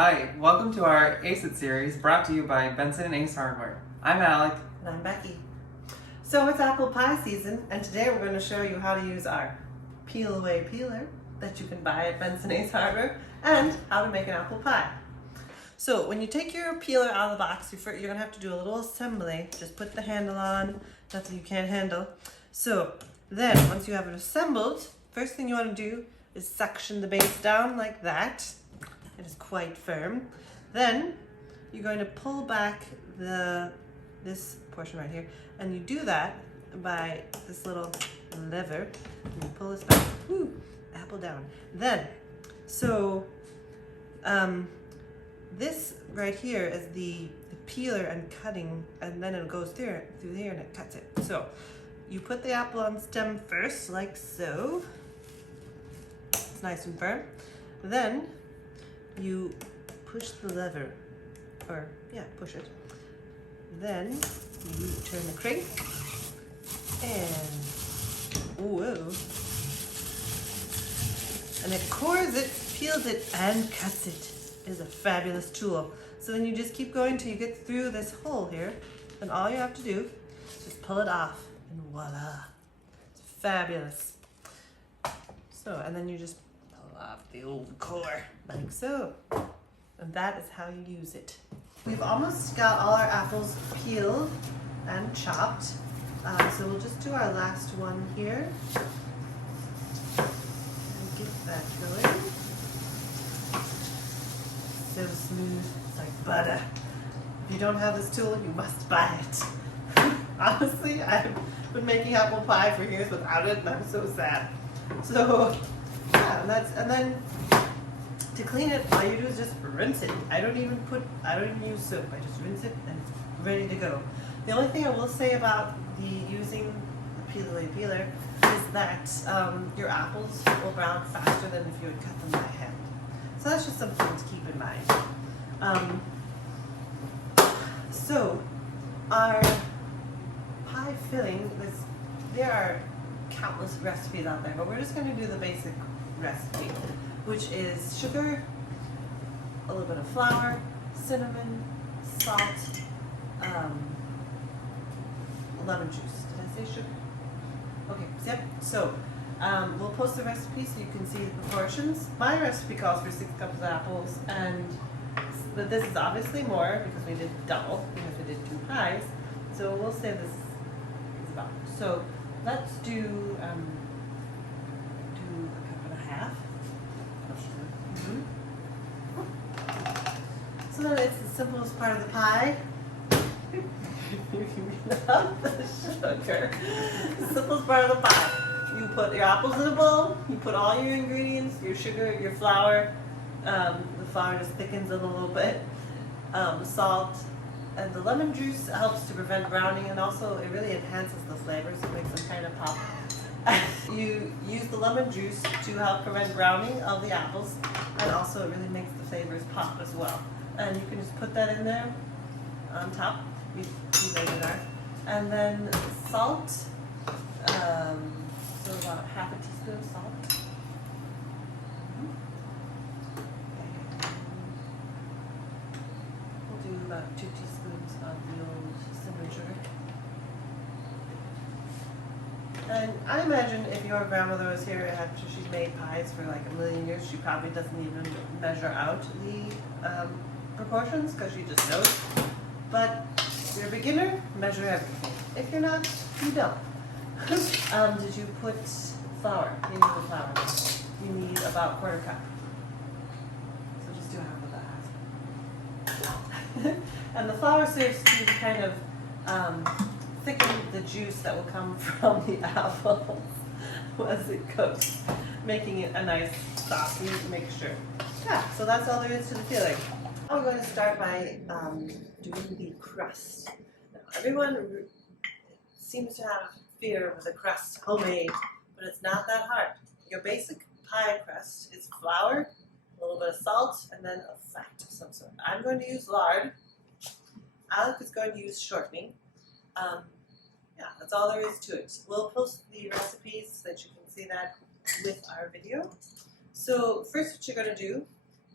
Hi, welcome to our Ace It series brought to you by Benson Ace Hardware. I'm Alec. And I'm Becky. So it's apple pie season, and today we're going to show you how to use our peel away peeler that you can buy at Benson Ace Hardware and how to make an apple pie. So when you take your peeler out of the box, you're going to have to do a little assembly. Just put the handle on, nothing you can't handle. So then once you have it assembled, first thing you want to do is suction the base down like that. It is quite firm. Then you're going to pull back this portion right here, and you do that by this little lever. And you pull this back, woo, apple down. Then, so this right here is the peeler and cutting, and then it goes through here and it cuts it. So you put the apple on stem first, like so. It's nice and firm. Then you push the lever, or yeah, push it. Then you turn the crank, and whoa, and it cores it, peels it, and cuts it. It is a fabulous tool. So then you just keep going till you get through this hole here, and all you have to do is just pull it off, and voila, it's fabulous. So, and then you just pull off the old core, like so. And that is how you use it. We've almost got all our apples peeled and chopped. So we'll just do our last one here. And get that going. So smooth, it's like butter. If you don't have this tool, you must buy it. Honestly, I've been making apple pie for years without it, and I'm so sad. So, yeah, and then to clean it, all you do is just rinse it. I don't even use soap. I just rinse it and it's ready to go. The only thing I will say about using the peel away peeler is that your apples will brown faster than if you would cut them by hand. So that's just something to keep in mind. So our pie filling, there are countless recipes out there, but we're just going to do the basic recipe, which is sugar, a little bit of flour, cinnamon, salt, lemon juice. Did I say sugar? Okay, yep. So we'll post the recipe so you can see the proportions. My recipe calls for 6 cups of apples, but this is obviously more because we did double, because we did 2 pies. So we'll say this is about. So let's do a cup and a half. So then it's the simplest part of the pie. Not the sugar. The simplest part of the pie. You put your apples in a bowl, you put all your ingredients, your sugar, your flour, the flour just thickens it a little bit, salt, and the lemon juice helps to prevent browning, and also it really enhances the flavors, it makes them kind of pop. You use the lemon juice to help prevent browning of the apples, and also it really makes the flavors pop as well. And you can just put that in there on top. We made it ours. And then salt, so about half a teaspoon of salt. We'll do about 2 teaspoons of the old cinnamon sugar. And I imagine if your grandmother was here after she's made pies for like a million years, she probably doesn't even measure out the proportions because she just knows. But if you're a beginner, measure everything. If you're not, you don't. Did you put flour? You need the flour. You need about 1/4 cup. So just do half of that. And the flour serves to kind of thicken the juice that will come from the apples as it cooks, making it a nice sauce mixture. Yeah, so that's all there is to the filling. I'm going to start by doing the crust. Now, everyone seems to have fear of the crust, homemade, but it's not that hard. Your basic pie crust is flour, a little bit of salt, and then a fat of some sort. I'm going to use lard. Alec is going to use shortening. Yeah, that's all there is to it. We'll post the recipes so that you can see that with our video. So first what you're going to do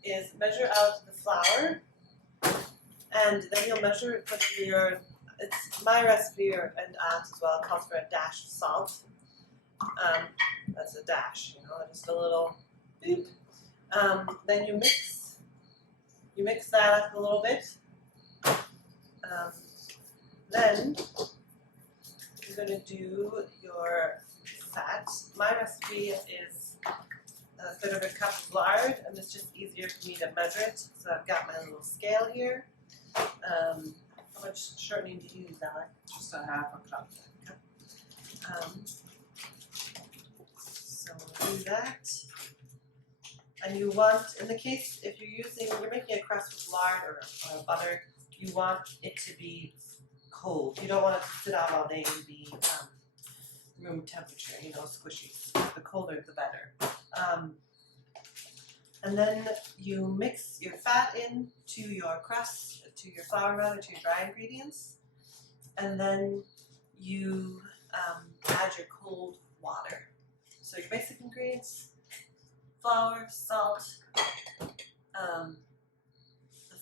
is measure out the flour, and then you'll measure it, put in your, it's my recipe and Alex as well, it calls for a dash of salt. That's a dash, just a little boop. Then you mix that up a little bit. Then you're going to do your fat. My recipe is a bit of a cup of lard, and it's just easier for me to measure it. So I've got my little scale here. How much shortening do you use, Alec? Just a half a cup. So we'll do that. And you want, in the case, if you're making a crust with lard or butter, you want it to be cold. You don't want it to sit out all day and be room temperature, squishy. The colder, the better. And then you mix your fat into your crust, to your flour rather, to your dry ingredients. And then you add your cold water. So your basic ingredients, flour, salt, the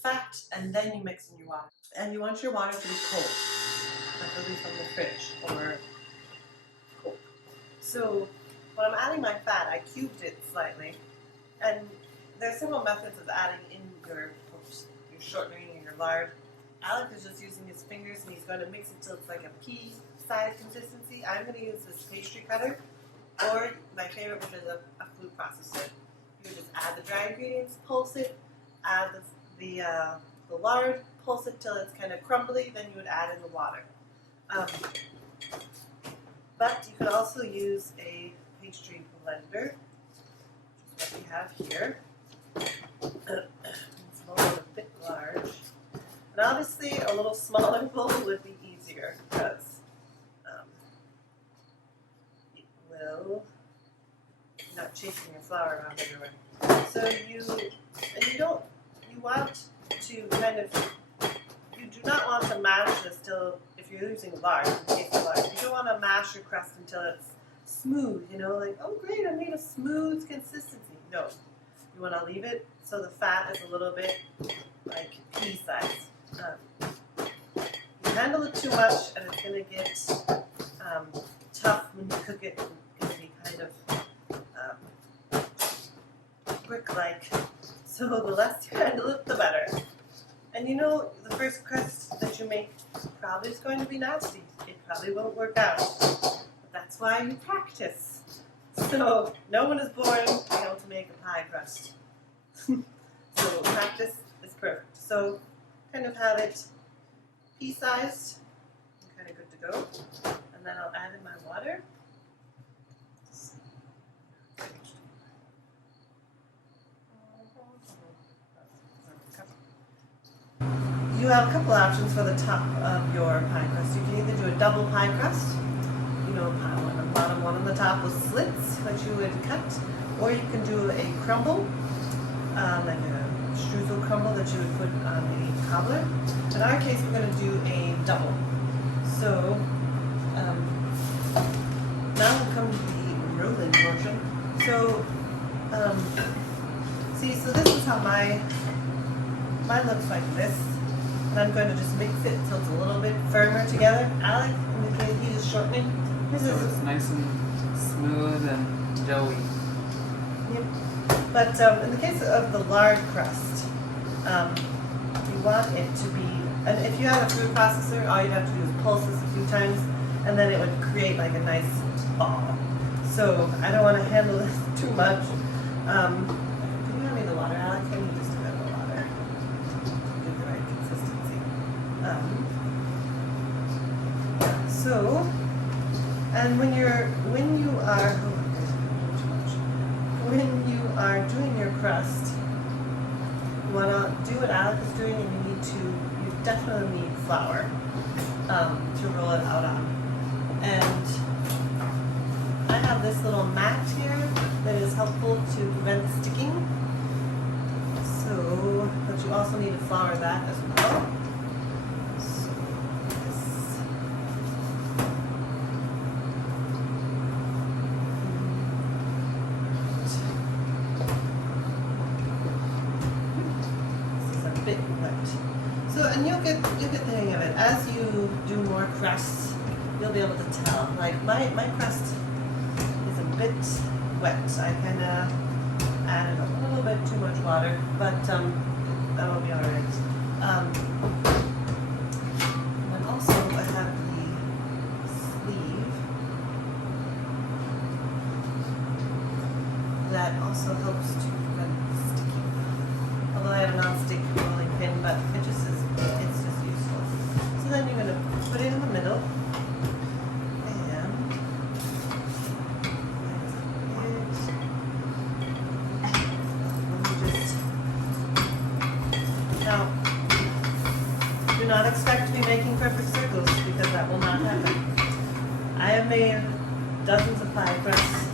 fat, and then you mix in your water. And you want your water to be cold, preferably from the fridge or cold. So when I'm adding my fat, I cubed it slightly, and there are several methods of adding in your shortening and your lard. Alec is just using his fingers, and he's going to mix it till it's like a pea-sized consistency. I'm going to use this pastry cutter, or my favorite, which is a food processor. You would just add the dry ingredients, pulse it, add the lard, pulse it till it's kind of crumbly, then you would add in the water. But you can also use a pastry blender, which is what we have here. It's a little bit large. And obviously a little smaller bowl would be easier because it will not chasing your flour around everywhere. So you want to kind of, you do not want to mash this till, if you're using lard, in the case of lard, you don't want to mash your crust until it's smooth, like, oh great, I made a smooth consistency. No, you want to leave it so the fat is a little bit like pea size. You handle it too much and it's going to get tough when you cook it. It's going to be kind of brick-like. So the less you handle it, the better. And the first crust that you make probably is going to be nasty. It probably won't work out. But that's why you practice. So no one is born able to make a pie crust. So practice is perfect. So kind of have it pea-sized and kind of good to go. And then I'll add in my water. You have a couple options for the top of your pie crust. You can either do a double pie crust, pile on the bottom, one on the top with slits that you would cut, or you can do a crumble, like a streusel crumble that you would put on a cobbler. In our case, we're going to do a double. So now we'll come to the rolling portion. So so this is how mine looks like this. And I'm going to just mix it until it's a little bit firmer together. Alec, in the case, he is shortening. So it's nice and smooth and doughy. Yep. But in the case of the lard crust, you want it to be, and if you have a food processor, all you'd have to do is pulse this a few times, and then it would create like a nice ball. So I don't want to handle this too much. Can you hand me the water, Alec? Can you just do that with water? Get the right consistency. And when you are doing your crust, you want to do what Alec is doing, and you definitely need flour to roll it out on. And I have this little mat here that is helpful to prevent sticking. So, but you also need to flour that as well. So So, and you'll get the hang of it. As you do more crusts, you'll be able to tell. Like my crust is a bit wet. I kind of added a little bit too much water, but that'll be all right. And also I have the sleeve that also helps to prevent sticky. Although I have a non-stick rolling pin, but it's just useful. So then you're gonna put it in the middle, and now do not expect to be making perfect circles because that will not happen. I have made dozens of pie crusts,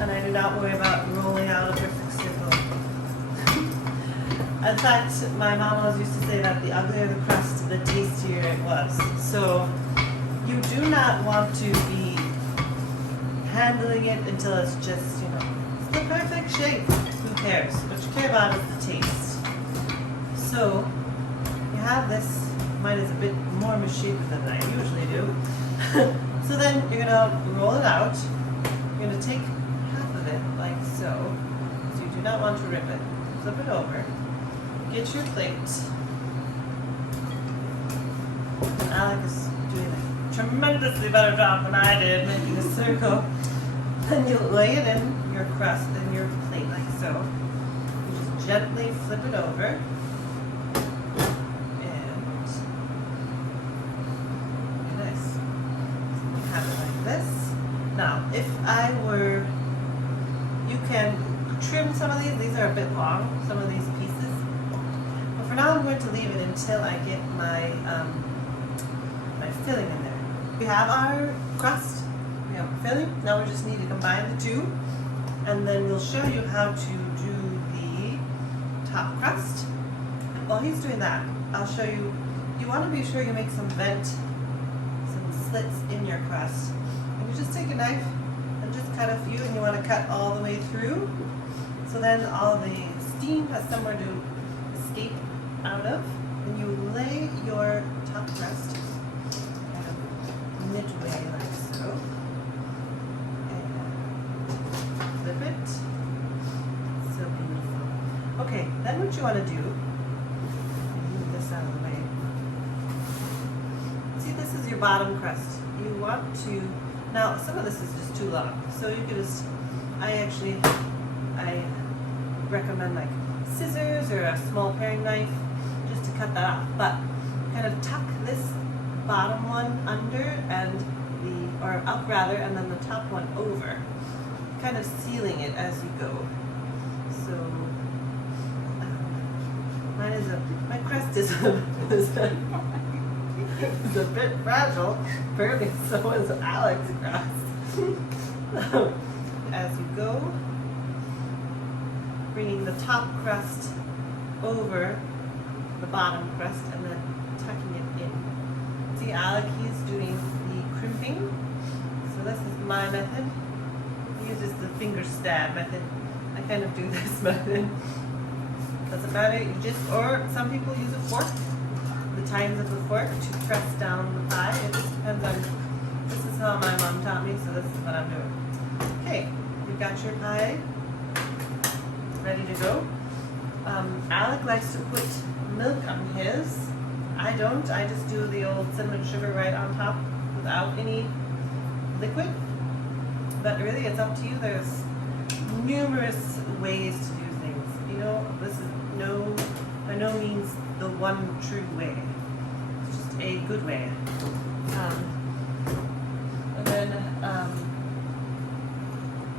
and I do not worry about rolling out a perfect circle. In fact, my mom always used to say that the uglier the crust, the tastier it was. So you do not want to be handling it until it's just, it's the perfect shape. Who cares? What you care about is the taste. So you have this. Mine is a bit more misshapen than I usually do. So then you're gonna roll it out. You're gonna take half of it like so. So you do not want to rip it. Flip it over. Get your plate. Alec is doing a tremendously better job than I did making a circle. Then you lay it in your crust in your plate like so. You just gently flip it over. And nice. Have it like this. Now, if I were, you can trim some of these. These are a bit long, some of these pieces. For now, I'm going to leave it until I get my my filling in there. We have our crust, we have our filling. Now we just need to combine the two, and then we'll show you how to do the top crust. While he's doing that, I'll show you. You want to be sure you make some slits in your crust. And you just take a knife and just cut a few, and you want to cut all the way through. So then all the steam has somewhere to escape out of, and you lay your top crust kind of midway like so, and flip it. So beautiful. Okay, then what you want to do, move this out of the way. See, this is your bottom crust. You want to, now some of this is just too long, so you could just, I recommend like scissors or a small paring knife just to cut that off, but kind of tuck this bottom one under and or up rather, and then the top one over, kind of sealing it as you go. So my crust is a bit fragile. Apparently so is Alec's crust. As you go, bringing the top crust over the bottom crust and then tucking it in. See, Alec, he's doing the crimping. So this is my method. He uses the finger stab method. I kind of do this method. Doesn't matter, you just, or some people use a fork, the tines of the fork to press down the pie. It just depends on, this is how my mom taught me, so this is what I'm doing. Okay, you've got your pie ready to go. Alec likes to put milk on his. I don't. I just do the old cinnamon sugar right on top without any liquid. But really, it's up to you. There's numerous ways to do things. This is by no means the one true way. It's just a good way. And then,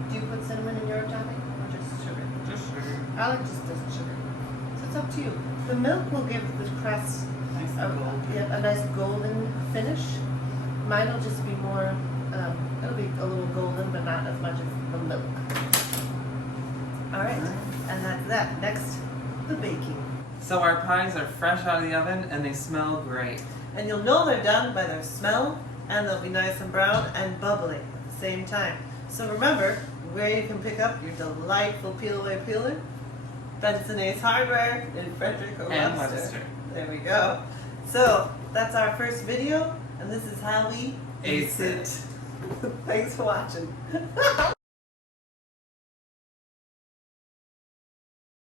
do you put cinnamon in your topping or just sugar? Just sugar. Alec just does sugar. So it's up to you. The milk will give the crust a nice golden finish. Mine will just be more, it'll be a little golden, but not as much as the milk. All right, and that's that. Next, the baking. So our pies are fresh out of the oven and they smell great. And you'll know they're done by their smell, and they'll be nice and brown and bubbly at the same time. So remember where you can pick up your delightful peel-away peeler. Benson Ace Hardware in Frederick, And Webster. There we go. So that's our first video, and this is how we Ace it. Thanks for watching.